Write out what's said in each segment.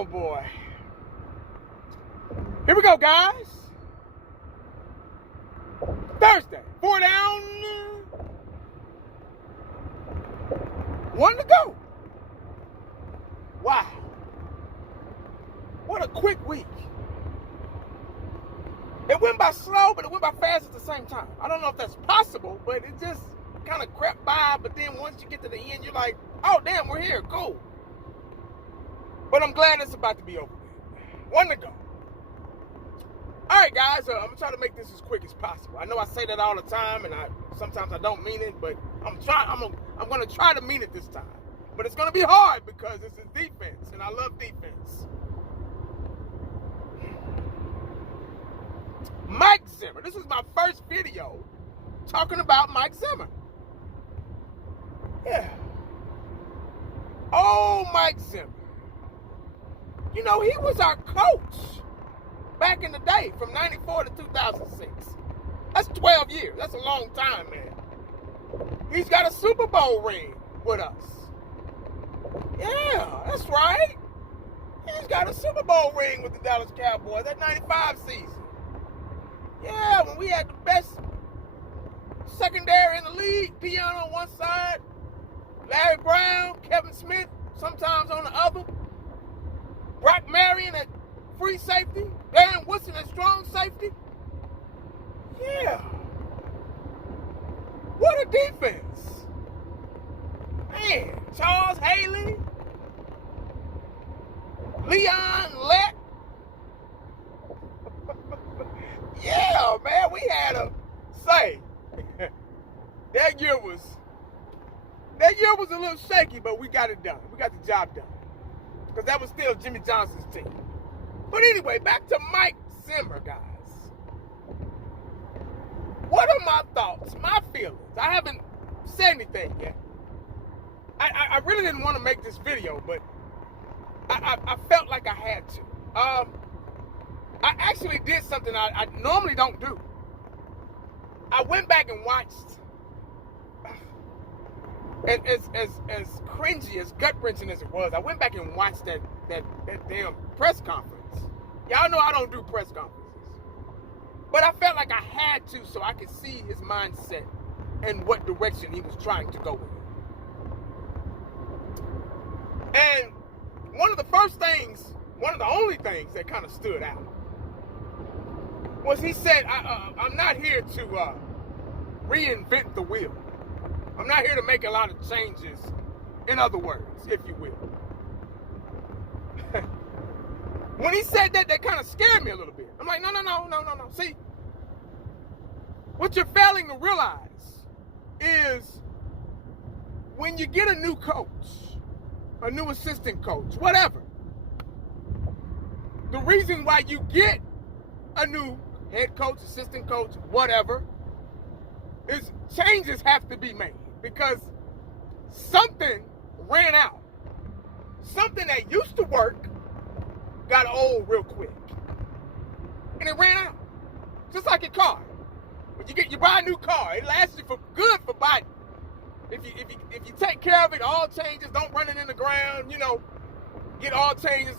Oh boy. Here we go, guys. Thursday. 4 down. 1 to go. Wow. What a quick week. It went by slow, but it went by fast at the same time. I don't know if that's possible, but it just kind of crept by. But then once you get to the end, you're like, oh, damn, we're here. Cool. But I'm glad it's about to be over with. 1 to go. All right, guys, I'm going to try to make this as quick as possible. I know I say that all the time, and sometimes I don't mean it, but I'm going to try to mean it this time. But it's going to be hard because this is defense, and I love defense. Mike Zimmer. This is my first video talking about Mike Zimmer. Yeah. Oh, Mike Zimmer. You know, he was our coach back in the day from 94 to 2006. That's 12 years. That's a long time, man. He's got a Super Bowl ring with us. Yeah, that's right. He's got a Super Bowl ring with the Dallas Cowboys, that 95 season. Yeah, when we had the best secondary in the league, Peon on one side, Larry Brown, Kevin Smith, sometimes on the other, Brock Marion at free safety, Darren Woodson at strong safety. Yeah. What a defense. Man, Charles Haley, Leon Lett. Yeah, man, we had a say. That year was a little shaky, but we got it done. We got the job done. Because that was still Jimmy Johnson's team. But anyway, back to Mike Zimmer, guys. What are my thoughts, my feelings? I haven't said anything yet. I really didn't want to make this video, but I felt like I had to. I actually did something I normally don't do. I went back and watched, as cringy, as gut-wrenching as it was, I went back and watched that damn press conference. Y'all know I don't do press conferences. But I felt like I had to so I could see his mindset and what direction he was trying to go in. And one of the only things that kind of stood out was he said, I'm not here to reinvent the wheel. I'm not here to make a lot of changes, in other words, if you will. When he said that, that kind of scared me a little bit. I'm like, no. See, what you're failing to realize is when you get a new coach, a new assistant coach, whatever, the reason why you get a new head coach, assistant coach, whatever, is changes have to be made because something ran out. Something that used to work got old real quick. And it ran out. Just like your car. When you buy a new car, it lasts you for good for buying. If you take care of it, all changes, don't run it in the ground, get all changes,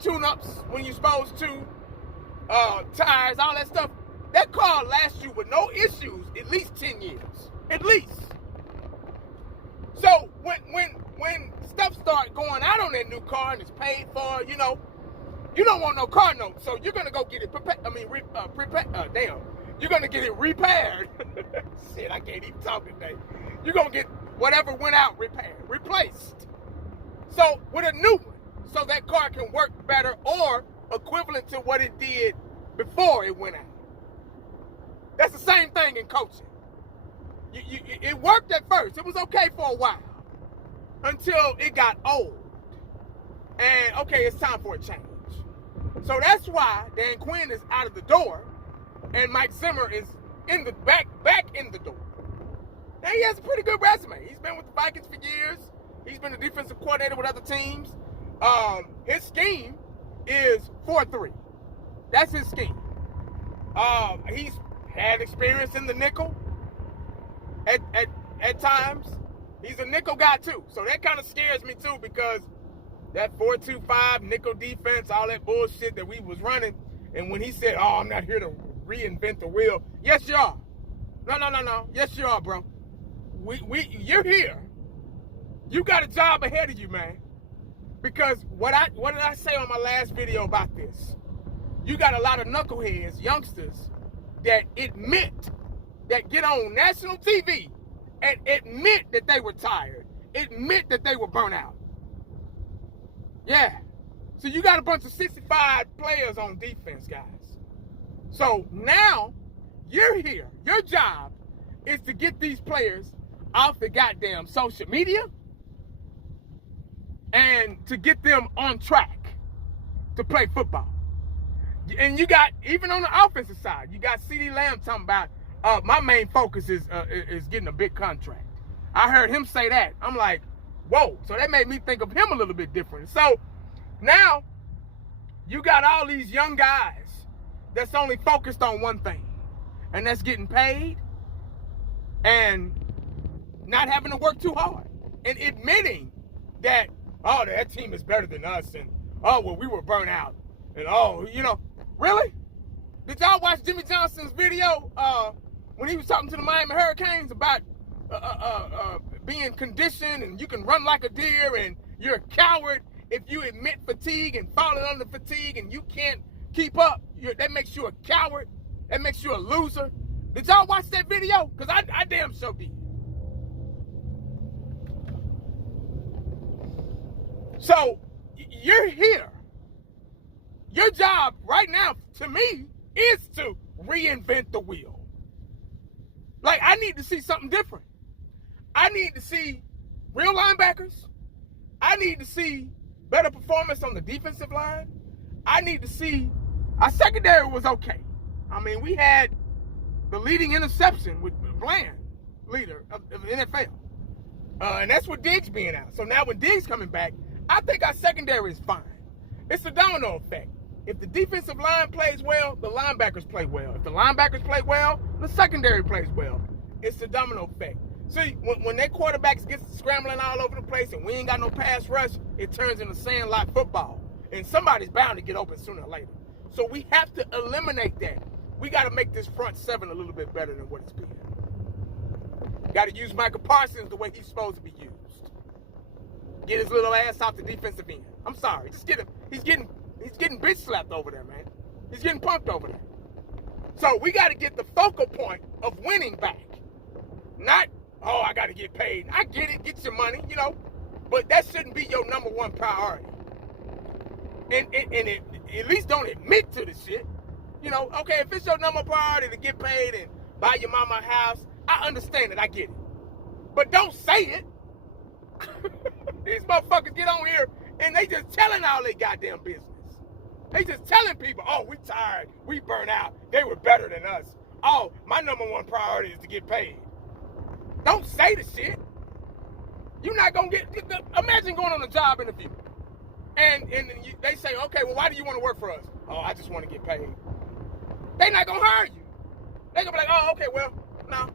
tune-ups when you're supposed to, tires, all that stuff. That car lasts you with no issues at least 10 years. At least. So when stuff starts going out on that new car and it's paid for, you don't want no car note, so you're gonna go get it you're gonna get it repaired. Shit, I can't even talk today. You're gonna get whatever went out repaired, replaced. So with a new one, so that car can work better or equivalent to what it did before it went out. That's the same thing in coaching. It worked at first. It was okay for a while until it got old. And okay, it's time for a change. So that's why Dan Quinn is out of the door and Mike Zimmer is in the back in the door. Now he has a pretty good resume. He's been with the Vikings for years. He's been a defensive coordinator with other teams. His scheme is 4-3. That's his scheme. He's had experience in the nickel at times. He's a nickel guy too. So that kind of scares me too because that 4-2-5 nickel defense, all that bullshit that we was running. And when he said, "Oh, I'm not here to reinvent the wheel," yes, you are. No. Yes, you are, bro. You're here. You got a job ahead of you, man. Because what did I say on my last video about this? You got a lot of knuckleheads, youngsters, that get on national TV and admit that they were tired, admit that they were burnt out. Yeah. So you got a bunch of 65 players on defense, guys. So now you're here. Your job is to get these players off the goddamn social media and to get them on track to play football. And you got, even on the offensive side, you got CeeDee Lamb talking about, my main focus is getting a big contract. I heard him say that. I'm like, whoa. So that made me think of him a little bit different. So now you got all these young guys that's only focused on one thing, and that's getting paid and not having to work too hard and admitting that, oh, that team is better than us, and oh, well, we were burnt out, and oh, really? Did y'all watch Jimmy Johnson's video when he was talking to the Miami Hurricanes about being conditioned and you can run like a deer and you're a coward if you admit fatigue and falling under fatigue and you can't keep up? That makes you a coward. That makes you a loser. Did y'all watch that video? Because I damn sure did. So, you're here. Your job right now, to me, is to reinvent the wheel. Like, I need to see something different. I need to see real linebackers. I need to see better performance on the defensive line. I need to see, our secondary was okay. I mean, we had the leading interception with Bland, leader of the NFL. And that's with Diggs being out. So now when Diggs coming back, I think our secondary is fine. It's the domino effect. If the defensive line plays well, the linebackers play well. If the linebackers play well, the secondary plays well. It's the domino effect. See, when their quarterbacks get scrambling all over the place and we ain't got no pass rush, it turns into sandlot football. And somebody's bound to get open sooner or later. So we have to eliminate that. We got to make this front seven a little bit better than what it's been. Got to use Michael Parsons the way he's supposed to be used. Get his little ass off the defensive end. I'm sorry. Just get him. He's getting bitch slapped over there, man. He's getting pumped over there. So we got to get the focal point of winning back. Not, oh, I got to get paid. I get it. Get your money, But that shouldn't be your number one priority. And at least don't admit to the shit. Okay, if it's your number one priority to get paid and buy your mama a house, I understand it. I get it. But don't say it. These motherfuckers get on here and they just telling all their goddamn business. They just telling people, oh, we tired, we burnt out, they were better than us. Oh, my number one priority is to get paid. Don't say the shit. You're not gonna imagine going on a job interview. And they say, okay, well, why do you want to work for us? Oh, I just want to get paid. They not gonna hire you. They gonna be like, oh, okay, well, no,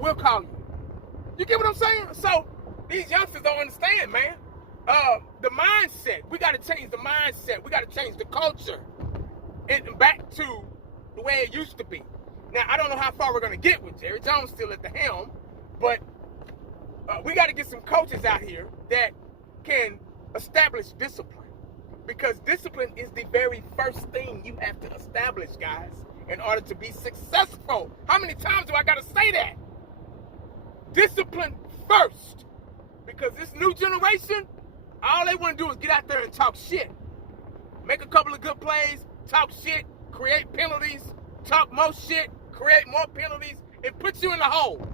we'll call you. You get what I'm saying? So these youngsters don't understand, man. The mindset. We got to change the mindset. We got to change the culture and back to the way it used to be. Now, I don't know how far we're going to get with Jerry Jones still at the helm, but we got to get some coaches out here that can establish discipline, because discipline is the very first thing you have to establish, guys, in order to be successful. How many times do I got to say that? Discipline first, because this new generation, all they want to do is get out there and talk shit. Make a couple of good plays, talk shit, create penalties, talk more shit, create more penalties. It puts you in the hole.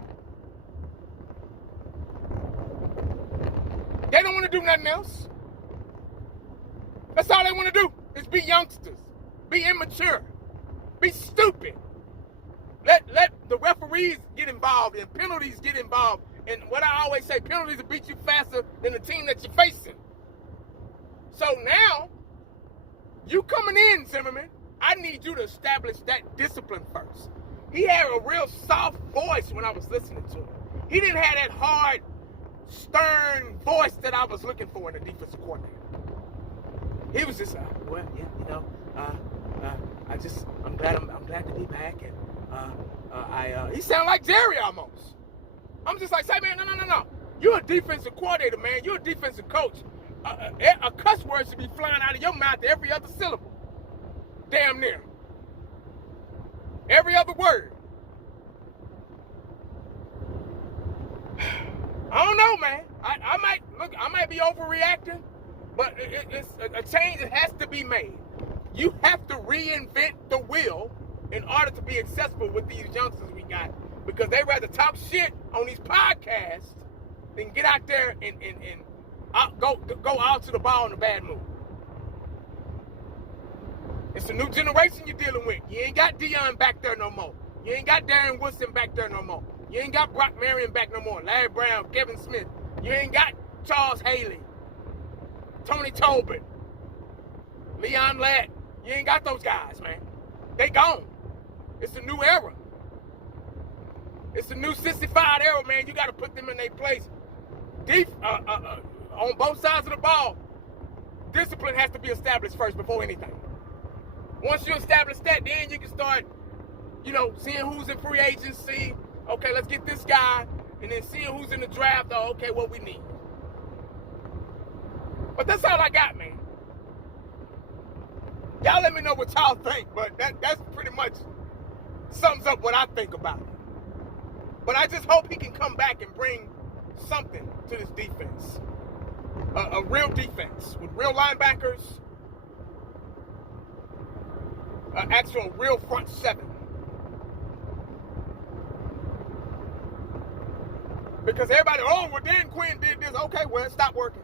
They don't want to do nothing else. That's all they want to do is be youngsters, be immature, be stupid. Let the referees get involved and penalties get involved. And what I always say, penalties will beat you faster than the team that you're facing. So now, you coming in, Zimmerman, I need you to establish that discipline first. He had a real soft voice when I was listening to him. He didn't have that hard stern voice that I was looking for in a defensive coordinator. He was just, I'm glad to be back, and he sounded like Jerry almost. I'm just like, say, man, no. You're a defensive coordinator, man. You're a defensive coach. A cuss word should be flying out of your mouth every other syllable. Damn near. Every other word. I don't know, man. I might be overreacting, but it's a change that has to be made. You have to reinvent the wheel in order to be successful with these youngsters we got, because they rather talk shit on these podcasts than get out there and go out to the ball in a bad mood. It's a new generation you're dealing with. You ain't got Deion back there no more. You ain't got Darren Woodson back there no more. You ain't got Brock Marion back no more. Larry Brown, Kevin Smith. You ain't got Charles Haley, Tony Tolbert, Leon Lett. You ain't got those guys, man. They gone. It's a new era. It's a new 65 era, man. You got to put them in their place. On both sides of the ball, discipline has to be established first before anything. Once you establish that, then you can start, seeing who's in free agency. Okay, let's get this guy, and then seeing who's in the draft. Oh, okay, what we need. But that's all I got, man. Y'all let me know what y'all think, but that's pretty much sums up what I think about it. But I just hope he can come back and bring something to this defense. A real defense with real linebackers, an actual real front seven. Because everybody, Dan Quinn did this. Okay, well, it stopped working.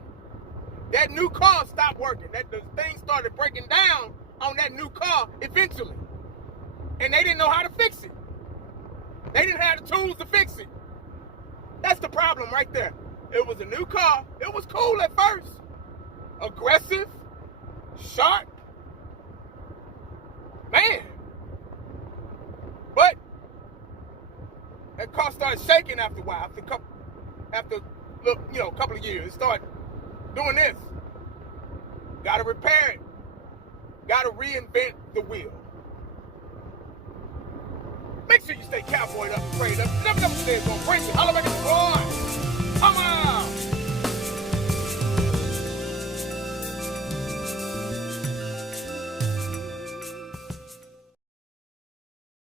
That new car stopped working. The thing started breaking down on that new car eventually. And they didn't know how to fix it. They didn't have the tools to fix it. That's the problem right there. It was a new car. It was cool at first. Aggressive. Sharp. Man. But that car started shaking after a while. After a couple of years. It started doing this. Got to repair it. Got to reinvent the wheel. Make sure you stay cowboyed up and prayed up. Never say it's gonna break you. Holla back